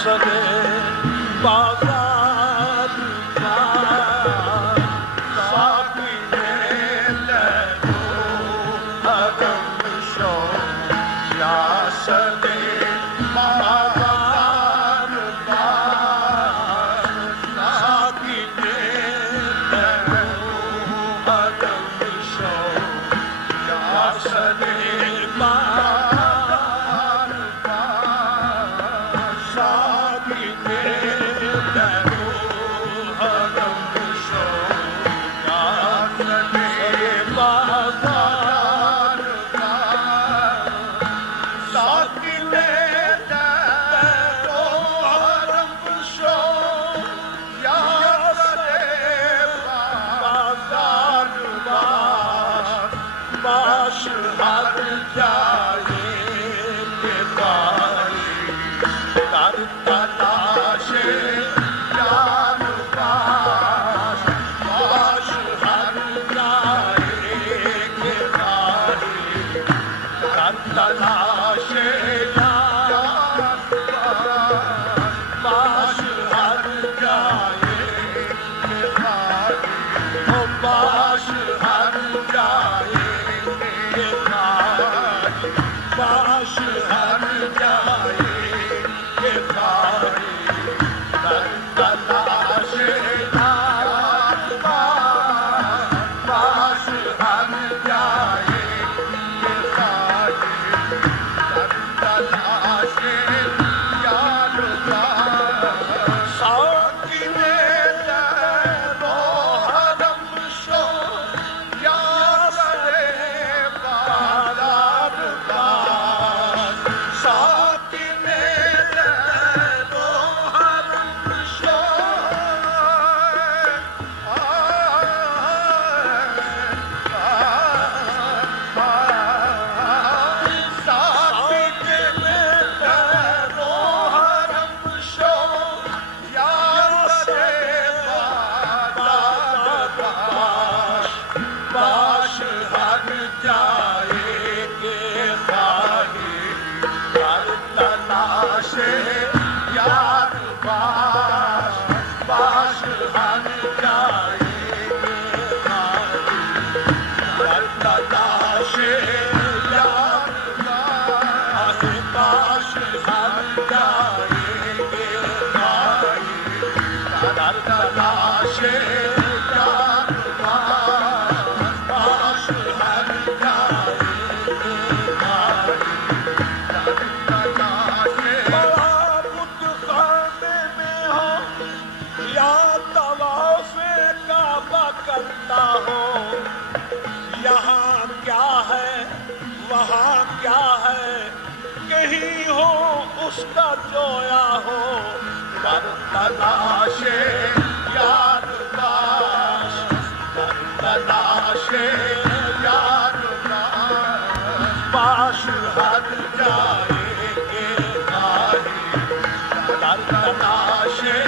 सरे बाजार का साथी ले लो अदम शो या सरे बाजार का साथी ले लो अदम शो या सरे उसका जोया हो कर तलाशे यार पास कर तलाशे यार पास हर जाएंगे गाही कर तलाशे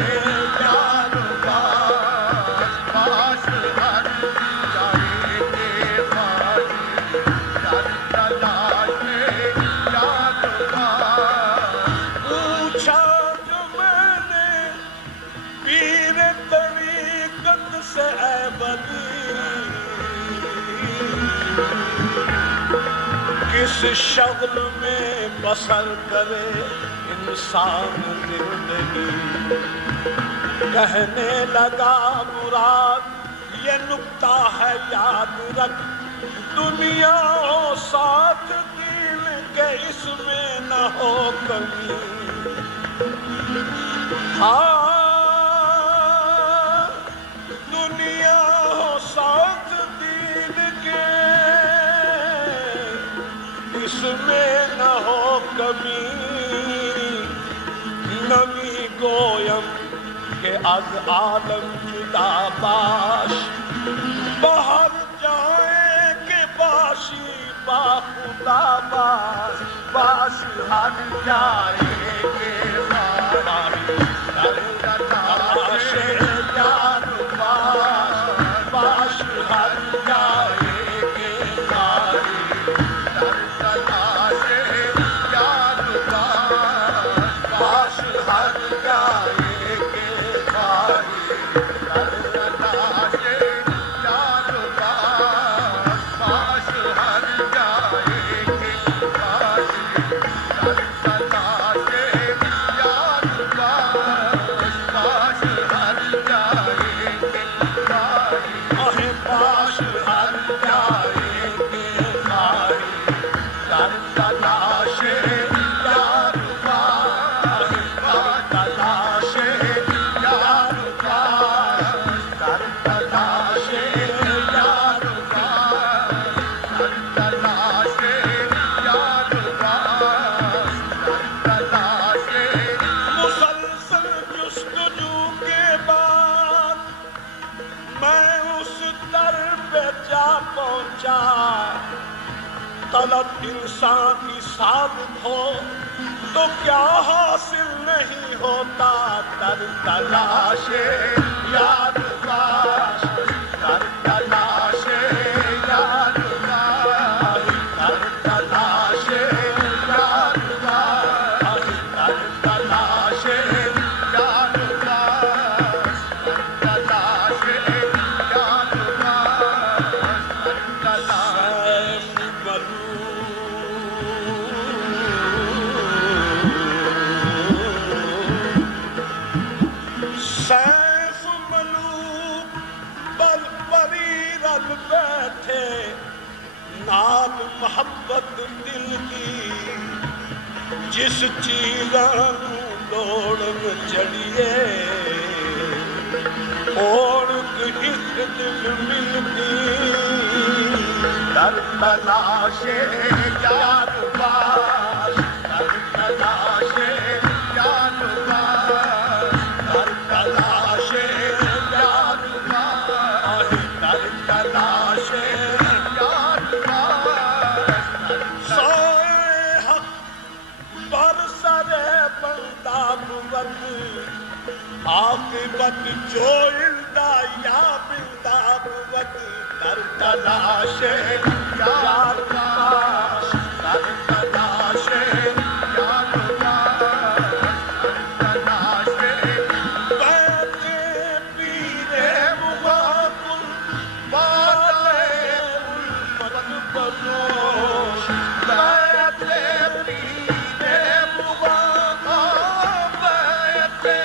यार पास हर जाएंगे गाही कर तलाशे से किस शगल में बसर करे इंसान जिंदगी कहने लगा मुराद ये नुक्ता है याद रख दुनिया हो साथ दीन के इसमें न हो कमी हाँ दुनिया हो साथ दीन के इसमें न हो कमी नमी गोयम के अज आलम जुदा बाश बाहर जाए के बाशी बाखुदा बाश बाश हट जाए के बारी तलाशे यार बाश हट जाए के बारी तलाशे यार बाश हट तलब इंसान की साबित हो तो क्या हासिल नहीं होता। दर तलाशे याद बाश, दर तलाशे याद बाश, दर तलाशे याद बाश, दर तलाशे याद बाश, दर तलाशे याद बाश, दर तलाशे सैफ मलूक बल परी रल बैठे नाल मोहब्बत दिल की जिस चीज़ां दौड़न चढ़िए और किस दिल मिलती। दर तलाशे याद बाश, दर तलाशे याद बाश, दर तलाशे याद बाश, दर तलाशे याद बाश। सोए हक बरसरे बंदा बुवत आक़िबत जो इल्दा या बिल्दा बुवत। दर तलाशे याद बाश, दर तलाशे याद बाश, दर तलाशे बैते पीरे मुग़ाकुल बाले उल्फत बदोश। बैते पीरे मुग़ाकुल बैते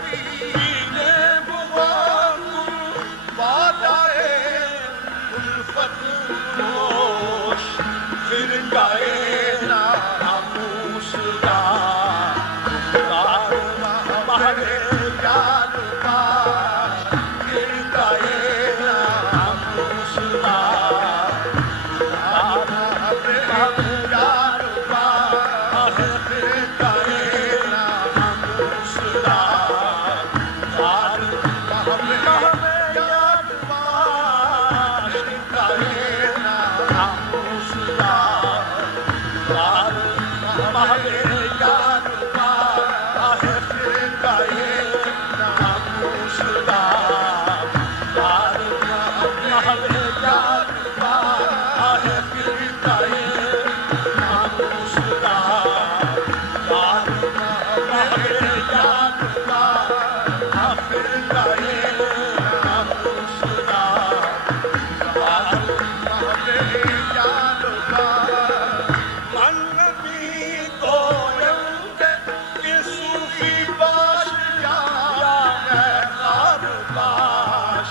पीरे मुग़ाकुल बाले उल्फत बदोश। फिर गाए ना मूसला महरे याद बाश, फिर गाए ना मूसला महरे याद बाश, फिर गाए ना मूसला महरे याद बाश, फिर गाए ना मूसला महरे याद बाश, फिर गाए ना मूसला महरे याद बाश, फिर गाए ना मूसला महरे याद बाश, फिर गाए ना मूसला महरे याद बाश। मन भी गोयंग के सूफी बाश या महरार बाश।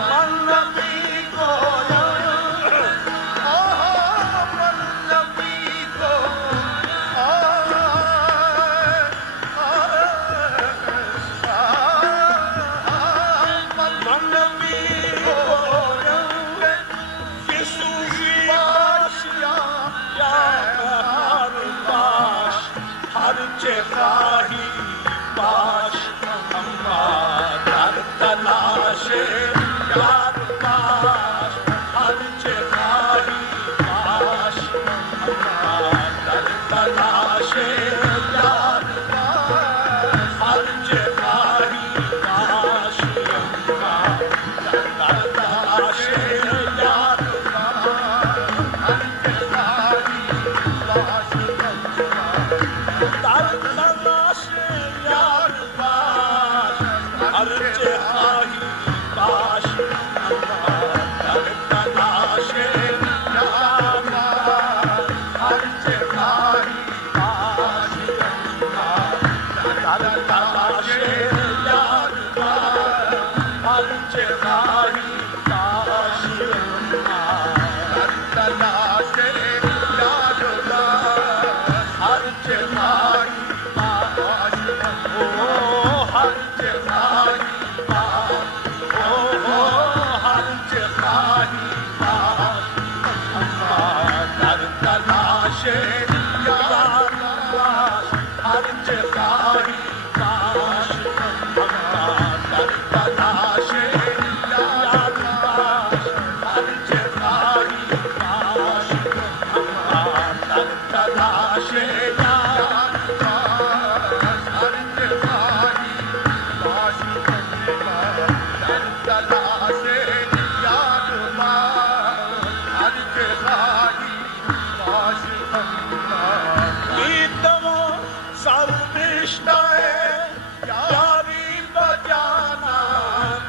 मन भी गोयंग मन भी गो मन भी गोयंग के सूफी बाश या महरार बाश। हर जगही बाश अम्मा दर तलाशे याद बाश। हर जगही बाश अम्मा दर तलाशे याद बाश। हर जगही बाश अम्मा दर तलाशे याद बाश। हर जगही बाश दर तलाशे याद बाश। हर जगही बाश अम्मा दर तलाशे याद बाश। हर जगही बाश अम्मा दर तलाशे याद बाश। हर जगही बाश अम्मा दर तलाशे याद बाश। हर जगही बाश ओ हर जगही बाश ओ हर जगही बाश अम्मा दर तलाशे याद बाश। हर जगही बाश अम्मा दर तलाशे याद गीतवा सर्विष्ट यारी बजाना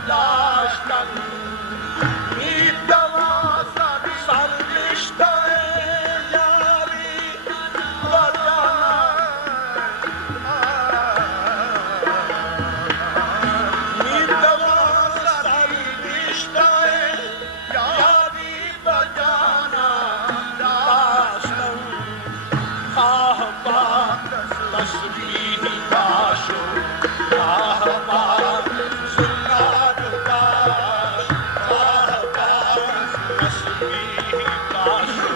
दास्तान गीतवा सर्विष्ट यारी बजाना गीतवा सर्विष्ट यारी बजाना दास्तान आहबा तस्बीह काशो आहबा सुन्नात काश आहबा तस्बीह काशो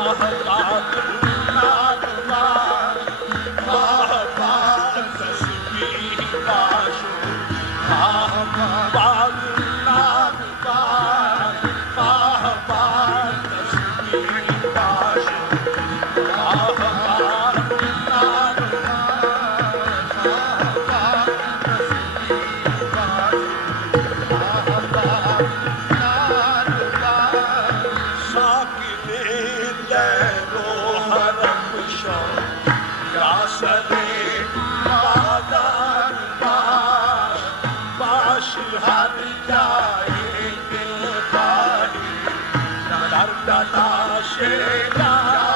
आहबा सुन्नात काश आहबा तस्बीह काशो आहबा सुन्नात काश आहबा तस्बीह काशो हर जाए दिल का दर्द शेरा